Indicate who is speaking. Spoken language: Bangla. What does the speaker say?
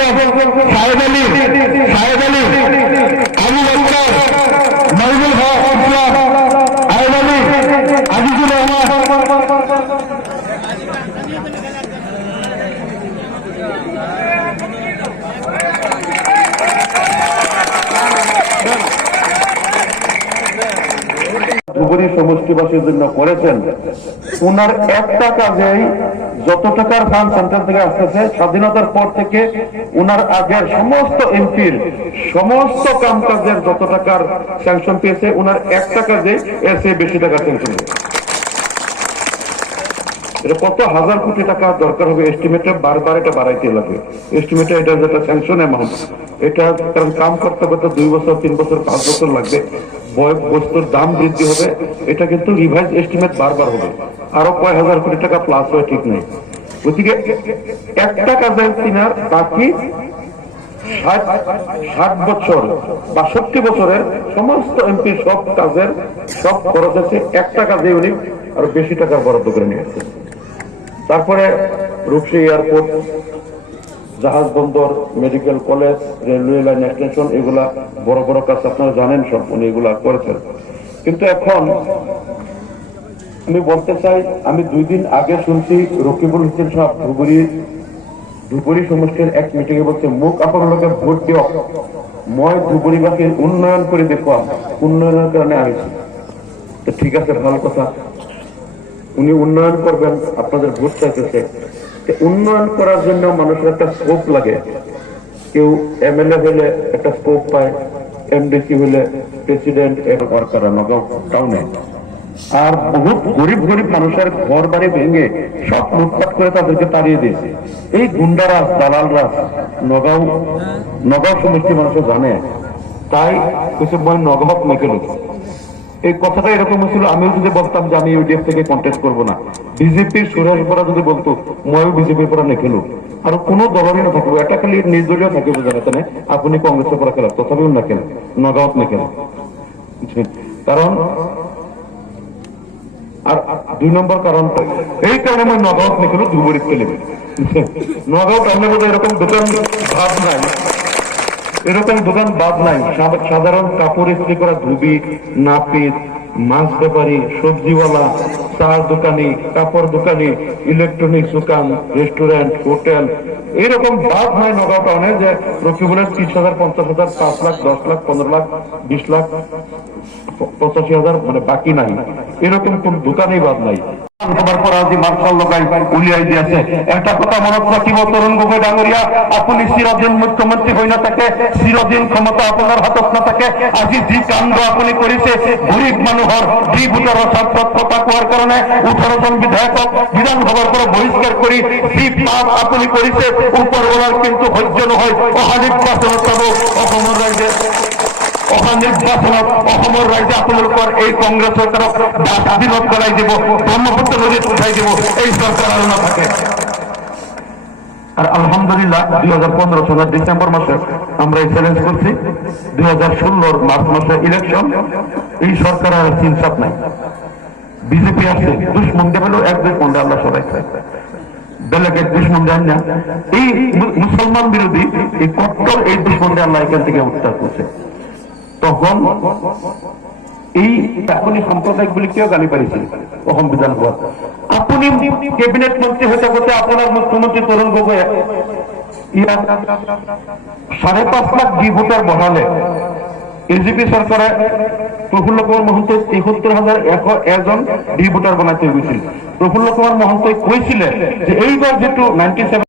Speaker 1: साहेब अली साहेब अली अली लष्कर महबूब साहेब अली अजीजुर रहमान
Speaker 2: ধুবুরি জন্য করেছেন ওনার একটা কাজেই যত টাকার ফান্ড সেন্টার থেকে আসতেছে, স্বাধীনতার পর থেকে ওনার আগের সমস্ত এমপির সমস্ত কাম কাজের যত টাকার স্যাংশন পেয়েছে ওনার একটা কাজে এর চেয়ে বেশি টাকা স্যাংশন এটা কত হাজার কোটি টাকা দরকার হবে বারবার এটা বাড়াইতে লাগে। এস্টিমেটে এটা যেটা স্যাংশন অ্যামাউন্ট এটা কারণ কাম করতে করতে দুই বছর, তিন বছর, পাঁচ বছর লাগবে। বস্তুর দাম বৃদ্ধি হবে, এটা কিন্তু রিভাইজ এস্টিমেট বারবার হবে। আরও কয় হাজার কোটি টাকা প্লাস হয়, ঠিক নেই। গতিকে একটা কাজের তিনার, বাকি ষাট বছর বাষট্টি বছরের সমস্ত এমপি সব কাজের, সব খরচ আছে একটা কাজে উনি আরও বেশি টাকা বরাদ্দ করে নিয়েছেন তারপরে রূপসী এয়ারপোর্ট জাহাজ বন্দর medical college railway line extension এগুলা বড় বড় কাজ আপনারা জানেন সব, উনি এগুলা করেছেন। কিন্তু এখন আমি বলতে চাই, আমি দুই দিন আগে শুনছি রকিবুল হোসেন সাহেব ধুবুরি ধুবুরি সমষ্টির এক মিটিংয়ে বলছে, মুখ আপনার ভোট দিও মই ধুবুরিবাসীর উন্নয়ন করে দেখুন উন্নয়নের কারণে আনিছি তো ঠিক আছে, ভালো কথা। উনি উন্নয়ন করবেন, আপনাদের ভোট চাইতেছে। উন্নয়ন করার জন্য মানুষের একটা স্কোপ লাগে। কেউ এমএলএ হলে একটা স্কোপ পায় এমডিসি হলে প্রেসিডেন্ট ওয়ার্কার নগাঁও টাউনে আর বহুত গরিব গরিব মানুষের ঘর বাড়ি ভেঙে সব লুটপাট করে তাদেরকে তাড়িয়ে দিয়েছে। এই গুন্ডারাজ দালালরাজ নগাঁও নগাঁও সমষ্টি মানুষও জানে। তাই কিছু মই নগাঁৱত নেকেলো এই কথাটা এরকম ছিল আমিও যদি বলতাম যে আমি ইউডিএফ থেকে কন্টেস্ট করব না। বিজেপির সুরেশ বরা যদি বলতো ময়ও বিজেপির পৰা নেখেলো আৰু কোনো দলৰে নাথাকিব এটা খালি নিৰ্দলীয় থাকিব তেনে আপুনি কংগ্ৰেছৰ পৰা খেলক তথাপিও নেখেলে নগাঁৱত নেখেলে কাৰণ আর দুই নম্বর কারণ, এই কারণে আমি নগাঁৱত নেখেলো ধুবুৰীত খেলিম নগাঁও টাউনে বোধ এরকম দোকান ভাব নাই। এরকম দোকান বাদ নাই। সাধারণ কাপড় ইস্ত্রি করা ধুবি, নাপিত, মাছ ব্যাপারী, সবজিওয়ালা, চার দোকানি, কাপড় দোকানি ইলেকট্রনিক্স দোকান, রেস্টুরেন্ট, হোটেল, এরকম বাদ নাই নগাঁও টাউনে যে রকিবুলের তিরিশ হাজার, পঞ্চাশ হাজার, পাঁচ লাখ, দশ লাখ, পনেরো লাখ, বিশ লাখ পঁচাশি হাজার মানে বাকি নাই। এরকম কোন দোকানেই বাদ নাই। তোমার পরাজি মার্শাল লগাই উলিয়াই দিয়েছে। একটা কথা মনত রাখিব তরুণ গগৈ ডাঙৰীয়া, আপুনি আজি যি কাণ্ড আপুনি কৰিছে ওপৰৱালাৰ কিন্তু সহ্য নহয়। অহা অহা অসমৰ ৰাইজে আপোনালোকৰ এই কংগ্ৰেছ চৰকাৰক দিব, ব্ৰহ্মপুত্ৰ নদীত উঠাই দিব, এই চৰকাৰ আৰু নাথাকে। আর আলহামদুলিল্লাহ দুই হাজার পনেরো ডিসেম্বর মাসে আমরা চ্যালেঞ্জ করছি। দুই হাজার ষোলোর মার্চ মাসে ইলেকশন এই সরকার আর নাই। বিজেপি দুশ্মন এক দুশ্মন আল্লাহ সবাই ডেলিগেট দুশ্মন দেন না। এই মুসলমান বিরোধী এই কট্টর এই দুশ্মন আল্লাহ এখান থেকে উত্তার করছে। তখন এই এখনই সাম্প্রদায়িক বুলি কিয় গালি পাৰিছিল? অসম বিধানসভাত আপুনি কেবিনেট মন্ত্ৰী হৈ থাকোতে আপোনাৰ মুখ্যমন্ত্ৰী তৰুণ গগৈয়ে ইয়াত চাৰে পাঁচ লাখ ডি ভোটাৰ বঢ়ালে এজিপি চৰকাৰে প্ৰফুল্ল কুমাৰ মহন্তই তেসত্তৰ হাজাৰ এশ এজন ডি ভোটাৰ বনাই থৈ গৈছিল। প্ৰফুল্ল কুমাৰ মহন্তই কৈছিলে যে এইবাৰ যিটো নাইনটি